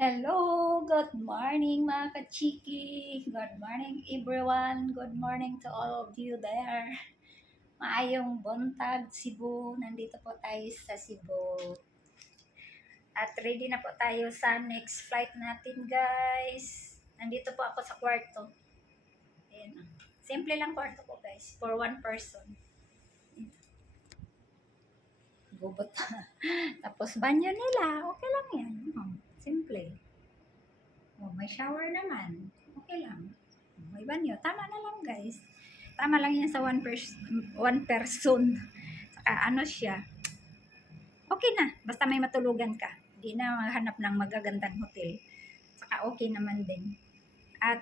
Hello, good morning mga kachiki. Good morning everyone. Good morning to all of you there. Maayong buntag Cebu. Nandito po tayo sa Cebu. At ready na po tayo sa next flight natin guys. Nandito po ako sa kwarto. Ayan. Simple lang kwarto ko guys. For one person. Gubot. Tapos banyo nila. Okay lang yan. Simple. May shower naman. Okay lang. May banyo. Tama na lang guys. Tama lang yan sa one person. Saka ano siya. Okay na. Basta may matulugan ka. Hindi na maghanap ng magagandang hotel. Saka okay naman din. At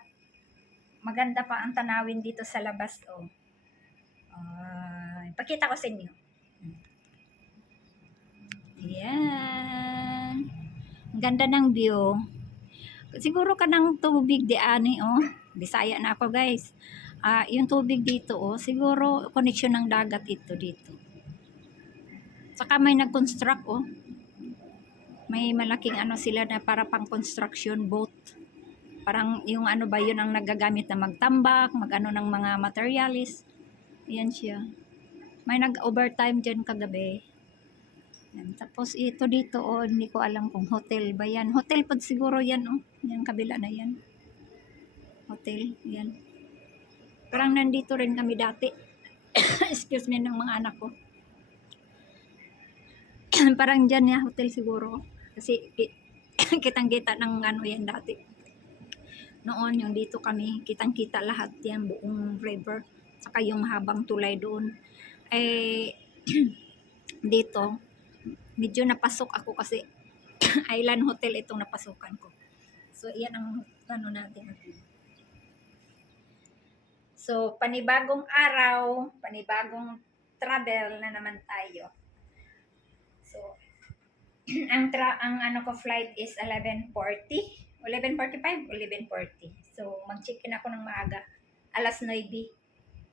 maganda pa ang tanawin dito sa labas. Ipakita ko sa inyo. Ayan. Ang ganda ng view. Siguro ka ng tubig di ani Bisaya na ako guys. Yung tubig dito siguro connection ng dagat ito dito. Saka may nag-construct May malaking sila na para pang construction boat. Parang yung ba yun ang nagagamit na magtambak, magano ng mga materialis. Yan siya. May nag-overtime dyan kagabi. Yan. Tapos ito dito hindi ko alam kung hotel ba yan. Hotel pa siguro yan Yan kabila na yan. Hotel, yan. Parang nandito rin kami dati. Excuse me ng mga anak ko. Parang dyan ya, hotel siguro. Kasi kitang-kita ng yan dati. Noon yung dito kami, kitang-kita lahat yan, buong river. Saka yung mahabang tulay doon. Dito, medyo napasok ako kasi Island Hotel itong napasukan ko. So, yan ang natin. So, panibagong araw, panibagong travel na naman tayo. So, ang flight is 11:40, 11:45 o 11:40. So, mag-check-in ako ng maaga, alas 9.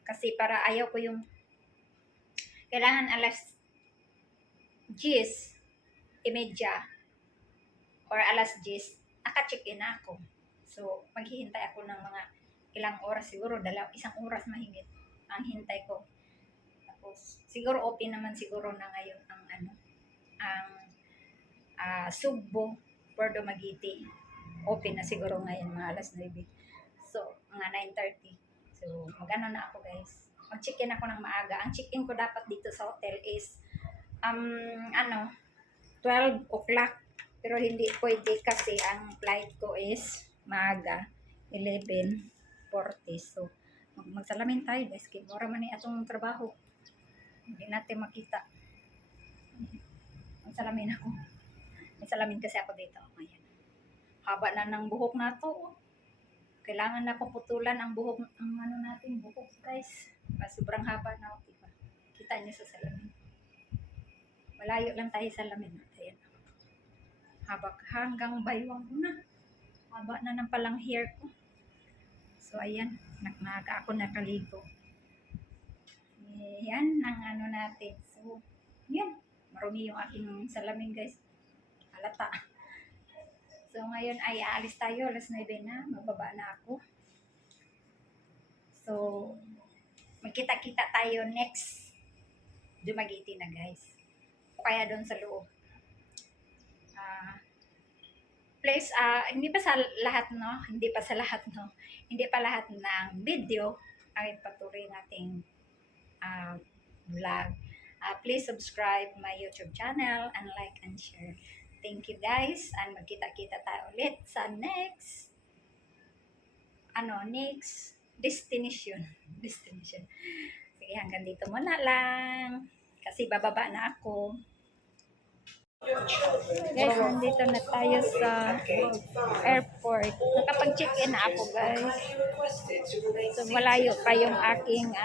Kasi para ayaw ko yung kailangan alas 10:30 or alas 10 naka-check-in ako. So, maghihintay ako ng mga ilang oras, siguro isang oras mahigit ang hintay ko. Tapos siguro open naman siguro na ngayon ang Sugbo, Puerto Magiti. Open na siguro ngayon mga alas 9. So, mga 9:30. So, na ako guys. Mag-check-in ako ng maaga. Ang check-in ko dapat dito sa hotel is 12 o'clock. Pero hindi pwede kasi ang flight ko is maaga, 11:40. So, magsalamin tayo guys. Kaya mura man atong trabaho. Hindi natin makita. Magsalamin ako. May salamin kasi ako dito. Ayan. Haba na ng buhok na to. Kailangan na paputulan ang buhok, natin, buhok guys. Sobrang haba na. Diba? Kita niyo sa salamin. Malayo lang tayo sa salamin. Ayan. Haba hanggang baywang ko na. Haba na ng palang hair ko. So, ayan. Nagmaga ako nakaligo. Ayan ang natin. So, yan. Marumi yung aking salamin guys. Halata. So, ngayon ay aalis tayo. Alas 9 na. Mababa na ako. So, magkita-kita tayo next Dumaguete na guys. O kaya doon sa loob. Please, hindi pa sa lahat hindi pa lahat ng video ay patuloy nating vlog. Please subscribe my YouTube channel and like and share. Thank you guys, and magkita-kita tayo ulit sa next destination. Sige, hanggang dito muna lang kasi bababa na ako. Guys, nandito na tayo sa airport. Nakapag-check-in na ako guys. So, malayo pa yung aking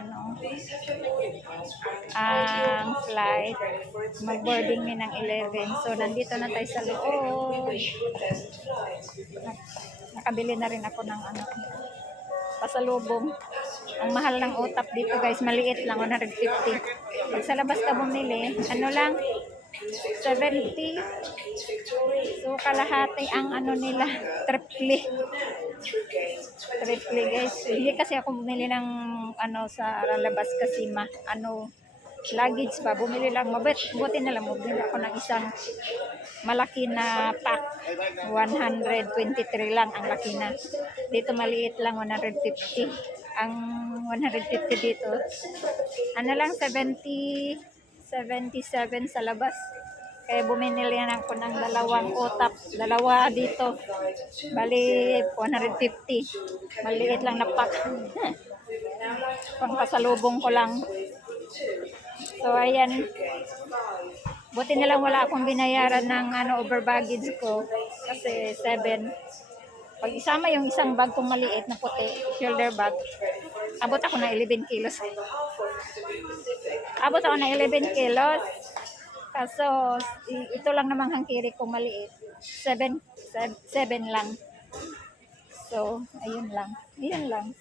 ang flight. Mag-boarding din ng 11. So, nandito na tayo sa loob. Nakabili na rin ako ng pasalubong. Ang mahal ng utap dito guys, maliit lang, 150. Pag sa labas ka bumili, lang, 70. So, kalahati ang ano nila, triple. Triple guys. Hindi kasi ako bumili ng ano sa lalabas kasi luggage pa. Bumili lang. Buti na lang bumili ako ng isang malaki na pack. 123 lang ang laki na. Dito maliit lang 150. Ang 150 dito. Ano lang 77 sa labas. Kaya bumili na ako ng dalawang otap. Dalawa dito. Bali 150. Maliit lang na pack. Pangpasalubong ko lang. So ayan. Buti na lang wala akong binayaran ng over baggage ko. Kasi 7. Pag isama yung isang bag kong maliit na puti, shoulder bag, abot ako na 11 kilos. Abot ako na 11 kilos. Kaso, ito lang namang hangkiri kong maliit. 7 lang. So, ayun lang. Ayun lang.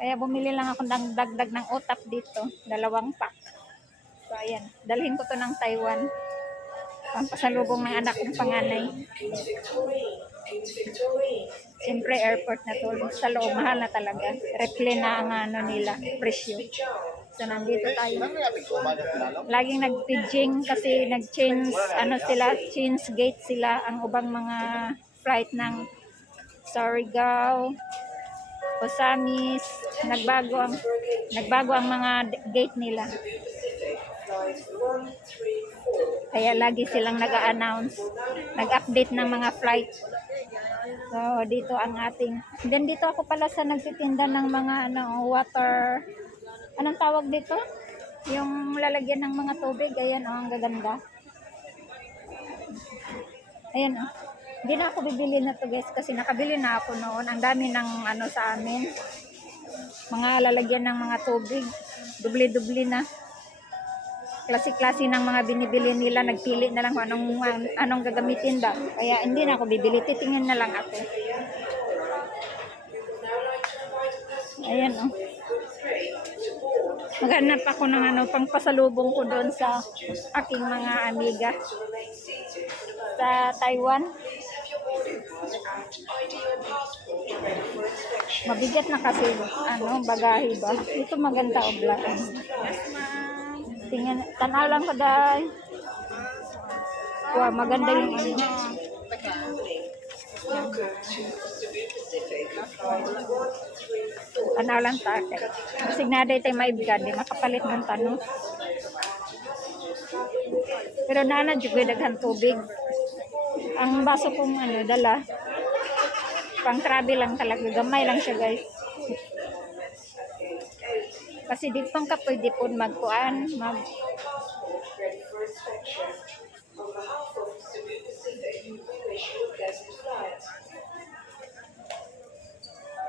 Kaya bumili lang ako ng dagdag ng otap dito. 2 pack. So, ayan. Dalhin ko to ng Taiwan. Pampasalubong ng anak kong panganay. Siyempre, airport na to. Sa loob, mahal na talaga. Reple na ang nila, presyo. So, nandito tayo. Laging nag-pidging kasi nag-change, change gate sila ang ubang mga flight ng Surigao, Osamis, nagbago ang mga gate nila. Kaya lagi silang nag-a-announce, nag-update ng mga flight. So, dito ang ating, then dito ako pala sa nagtitinda ng mga water, anong tawag dito? Yung lalagyan ng mga tubig, ayan ang gaganda. Ayan Hindi na ako bibili na to guys kasi nakabili na ako noon. Ang dami ng sa amin. Mga lalagyan ng mga tubig. Dubli-dubli na. Klase-klase ng mga binibili nila. Nagpili na lang kung anong gagamitin ba. Kaya hindi na ako bibili. Titingin na lang ako. Ayan Maghanap ako ng pangpasalubong ko doon sa aking mga amiga sa Taiwan. Mabigat na kasi bagahe ba. Ito maganda oblaan. Tingnan, tanaw lang ko dahil. Wow, maganda yung Tanaw lang takay. Signada ito may bigad, di makapalit ng tanong. Pero nana juga daghan tubig. Ang baso kong dala. Pang travel lang talaga, gamay lang siya guys. Kasi di pang ka pwede po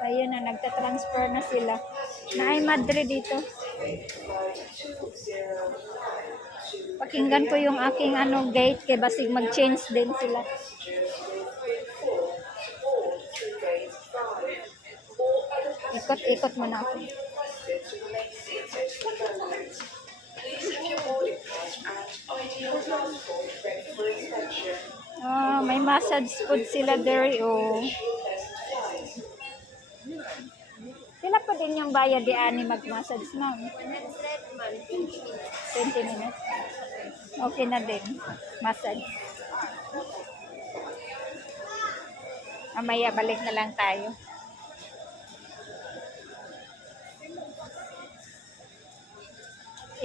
ayun na, nagta-transfer na sila. Naay Madre dito. Pakinggan ko yung aking gate kay basig mag-change din sila. Ikot-ikot muna ako. May massage food sila there. Sila pa din yung bayad di ani mag-massage ma'am. 20 minutes. Okay na din. Massage. Mamaya balik na lang tayo.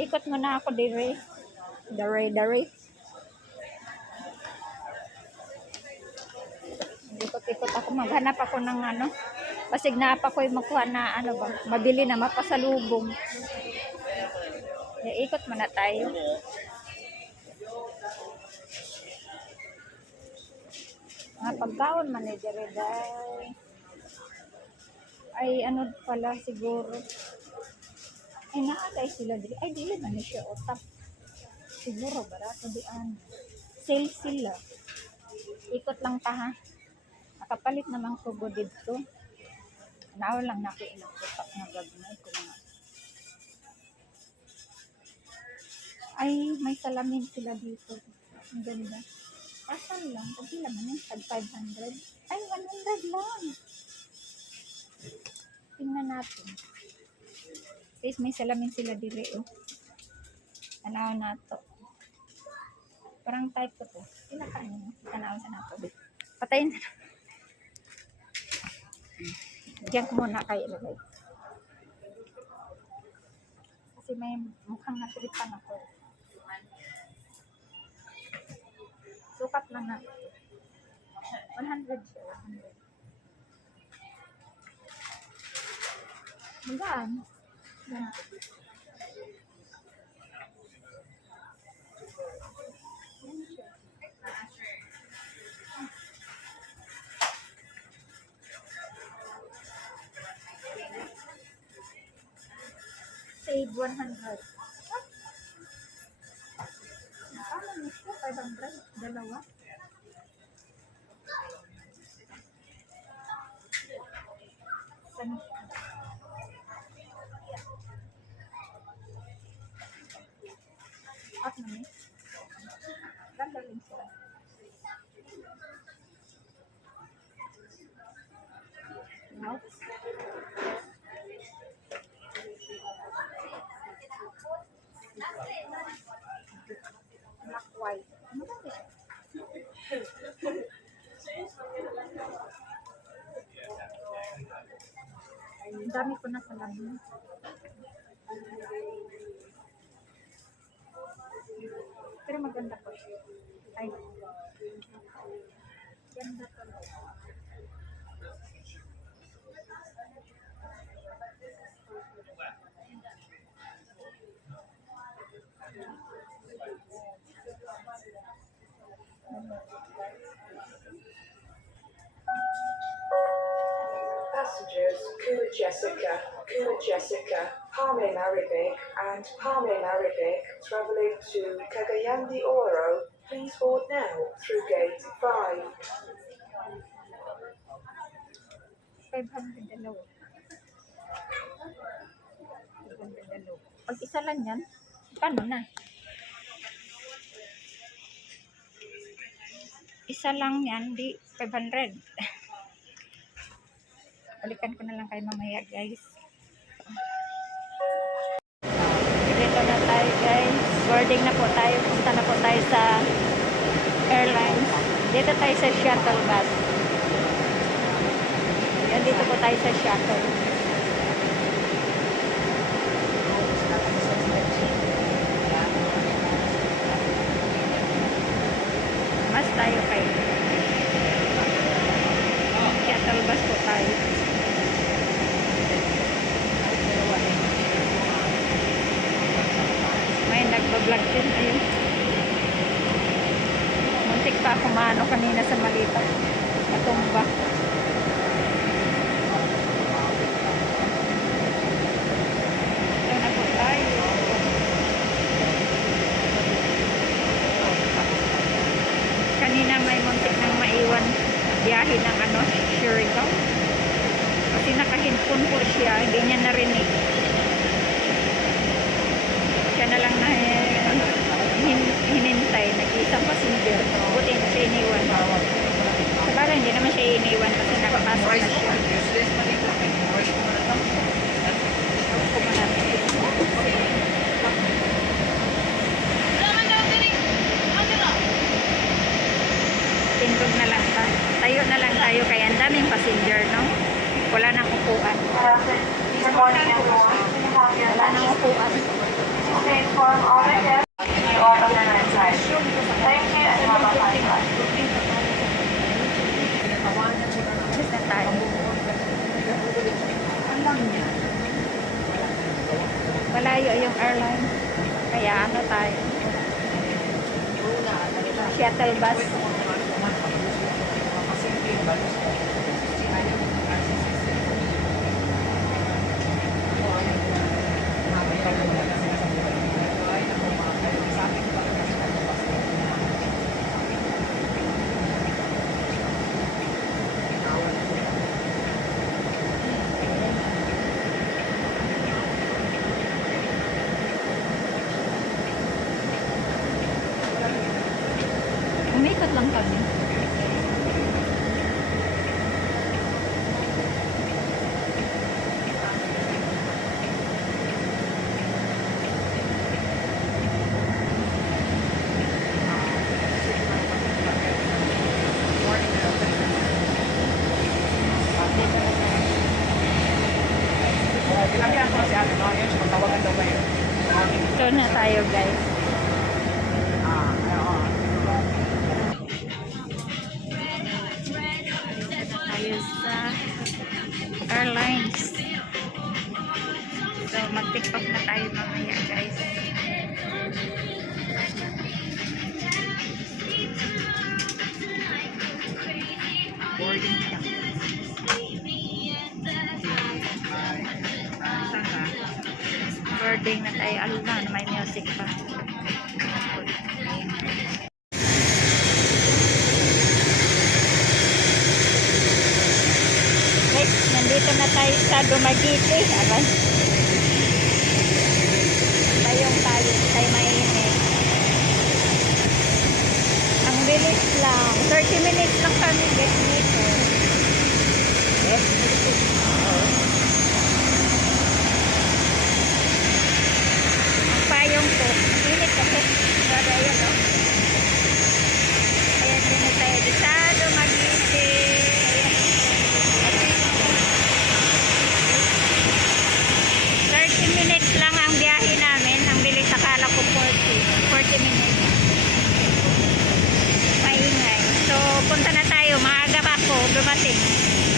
Ikot muna ako dire. Dare. Ikot-ikot ako. Maghanap ako ng Basig na pa ko yung makuha na mabili na mapasalubong. Ikot muna tayo. Pagkaon man dire day. Ay pala siguro. Ay naagay sila dili. Ay dili man siya otap. Siguro barato dian. Sale sila. Ikot lang pa ha. Nakapalit naman ko go dito. Naaw lang na ko ilang utak na gagmay ko Ay, may salamin sila dito. Ang ganda. Asan lang? Pag ilan man yun? Tag 500? Ay, 100 lang. Tingnan natin. Guys, may salamin sila dire, oh. Tanaw na to. Parang type ko to. Pinakain mo. Tanaw sa nato. Patayin na. Diyan ko muna kayo ilagay. Kasi may mukhang natiripan ako. Sukat lang na. 100 siya. 100. Magaan. Yan. Save 100. Ano nito? 500? Dalawa? Saan? At namin? Ganda rin sila. Wow. Black white. Ano ba ito? Ang dami ko na salamin. Pero maganda po siya. Ay. Ganda po. Passengers Kuma Jessica, Palme Maribek and Palme Maribek travelling to Cagayandi Oro, please board now through gate 5. 500 dalawa. 500 dalawa. Pag isa lang yan, paano na? Isa lang yan, di 500. Balikan ko na lang kayo mamaya, guys. Dito na tayo, guys. Boarding na po tayo. Punta na po tayo sa airlines. Dito tayo sa shuttle bus. Yan, dito po tayo sa shuttle. Mas tayo kayo. Shuttle bus po tayo. May nagbablog din. Ayun. Muntik pa ako maano kanina sa malita. Matumba. Ito na po tayo. Kanina may muntik nang maiwan biyahe ng Surigao. Kasi nakahinpon po siya. Hindi niya narinig. Siya na lang na hinintay, nag-isang passenger. Buti na siya iniwan. Sabagay, hindi naman siya iniwan kasi nakapasok na siya. Tindog na lang tayo. Tayo na lang tayo kaya ang daming passenger, no? Wala nang upuan. Wala nang upuan. Okay, inform all the guests you are on the right side. Thank you and have a nice night. Alis na tayo. Malayo yung airline. Kaya ano tayo? Shuttle bus. na tayo guys. Tayo sa airlines. So mag-take off na tayo mamaya guys. Boarding na. Boarding na tayo. Alam na, may music pa. Guys, nandito na tayo sa Dumaguete. Aray. Tayong tayo. Tayo mainit. Ang bilis lang. 30 minutes lang kami guys dito. Yes. Ang payong ko. Init kasi. Pero ayan o. Ayan din na tayo di sa Dumaguete. Ayan. 30 minutes lang ang biyahe namin. Ang bilis, akala ko 40 minutes. Maingay. So, punta na tayo. Maaga pa ako dumating.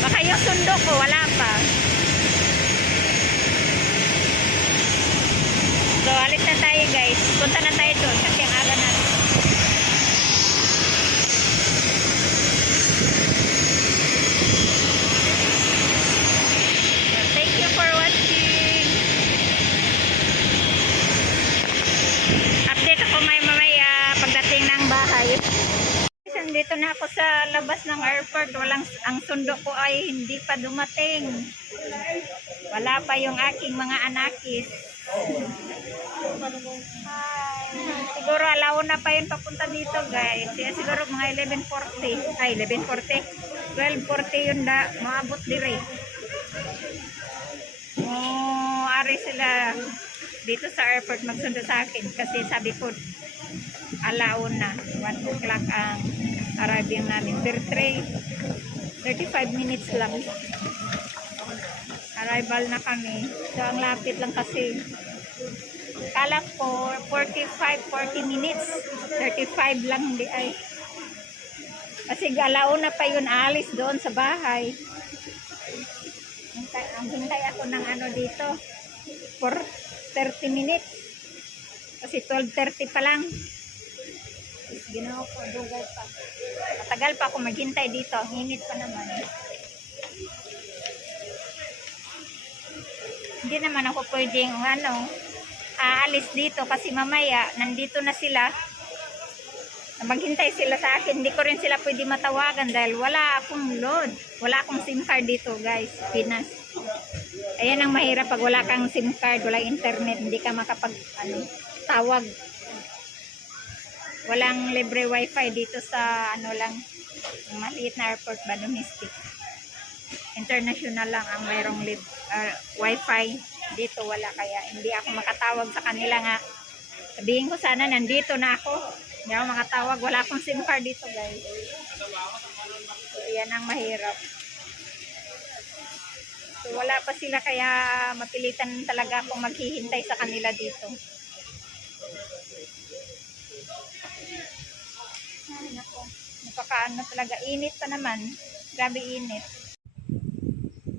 Baka yung sundo ko, wala pa. So, alis na tayo guys. Punta na tayo doon kasi ang aga natin. So, thank you for watching. Update ako may mamaya pagdating ng bahay. Dito na ako sa labas ng airport. Ang sundo ko ay hindi pa dumating. Wala pa yung aking mga anakis. Siguro alauna pa yun papunta dito guys. Siguro mga 11:40. Ay 11:40. 12:40 yun da. Maabot dire. Ari sila dito sa airport magsundo sa akin. Kasi sabi ko alauna. 1 o'clock ang arriving namin. 35 minutes lang. Arrival na kami. So, ang lapit lang kasi. Kala ko 40 minutes. 35 lang, hindi ay. Kasi alauna pa yun, alis doon sa bahay. Ang hintay ako ng ano dito. For 30 minutes. Kasi 12:30 pa lang. Ginawa ko, dugay pa. Matagal pa ako maghintay dito. Ang init pa naman. Hindi naman ako pwedeng aalis dito kasi mamaya nandito na sila. Maghintay sila sa akin. Hindi ko rin sila pwede matawagan dahil wala akong load. Wala akong SIM card dito guys. Pinas. Ayan ang mahirap pag wala kang SIM card, wala internet, hindi ka makapag tawag. Walang libre wifi dito sa maliit na airport ba, domestic. International lang ang mayroong wifi. Dito wala, kaya hindi ako makatawag sa kanila nga. Sabihin ko sana nandito na ako. Hindi ako makatawag. Wala akong SIM card dito guys. So, yan ang mahirap. So, wala pa sila kaya mapilitan talaga akong maghihintay sa kanila dito. Ay, nako. Napakaano talaga. Init pa naman. Grabe init.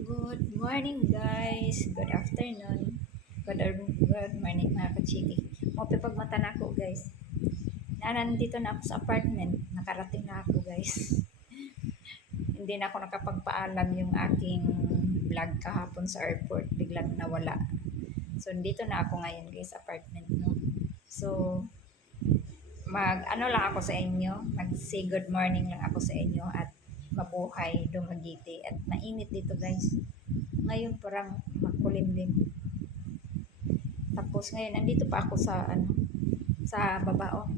Good morning guys. Good afternoon. Good morning mga kachiki. Mapipagmata na ako guys. Nandito na ako sa apartment. Nakarating na ako guys. Hindi na ako nakapagpaalam yung aking vlog kahapon sa airport. Biglang nawala. So, dito na ako ngayon guys, apartment, no? So, lang ako sa inyo. Mag-say good morning lang ako sa inyo at mabuhay Dumaguete. At mainit dito guys. Ngayon parang makulimlim. Tapos ngayon, nandito pa ako sa, sa baba, oh.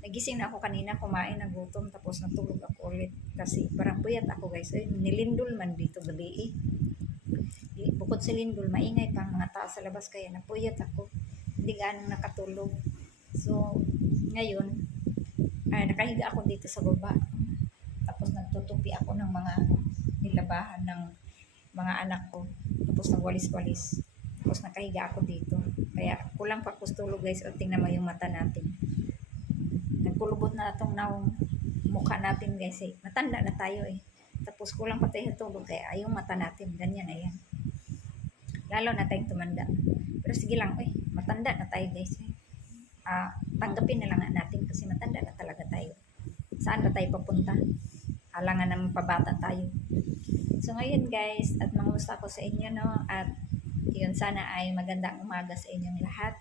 Nagising na ako kanina, kumain, nagutom, tapos natulog ako ulit. Kasi parang puyat ako guys. Ay, nilindol man dito gabi eh. Bukod sa lindol, maingay pang mga tao sa labas kaya napuyat ako. Hindi ganang nakatulog. So, ngayon, nakahiga ako dito sa baba. Tapos nagtutupi ako ng mga nilabahan ng mga anak ko. Tapos nagwalis-walis. Tapos nakahiga ako dito. Kaya kulang pa kustulog guys. O tingnan mo yung mata natin. Nagkulubot na itong mukha natin guys eh. Matanda na tayo eh. Tapos kulang pa tayo tulog. Kaya yung mata natin, ganyan na yan. Lalo na tayong tumanda. Pero sige lang, matanda na tayo guys. Tanggapin na lang natin kasi matanda na talaga tayo. Saan ba tayo papunta? Halangan naman pabata tayo. So ngayon guys, at mangusta ko sa inyo no, at yun sana ay magandang umaga sa inyong lahat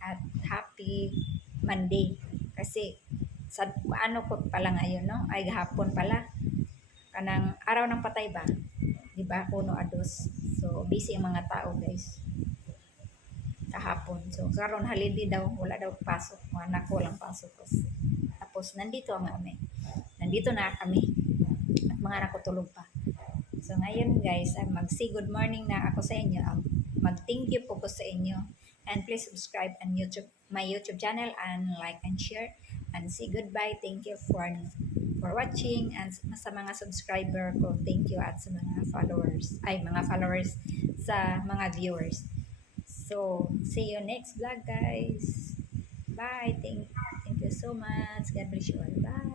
at happy Monday. Kasi sa ano ko pala ngayon no, ay hapon pala. Kanang araw ng patay ba? 'Di ba? 1-2. So busy ang mga tao guys. Kahapon. So karon holiday daw, wala daw pasok. Mga anak ko lang pasok. Tapos nandito ang kami. Nandito na kami. At mga anak ko tulog pa. So ngayon guys, mag-say good morning na ako sa inyo. Mag-thank you po ko sa inyo. And please subscribe on YouTube, my YouTube channel, and like and share. And say goodbye. Thank you for watching. And sa mga subscriber ko, thank you. At sa mga followers sa mga viewers. So, see you next vlog guys. Bye. Thank you so much. God bless you all. Bye.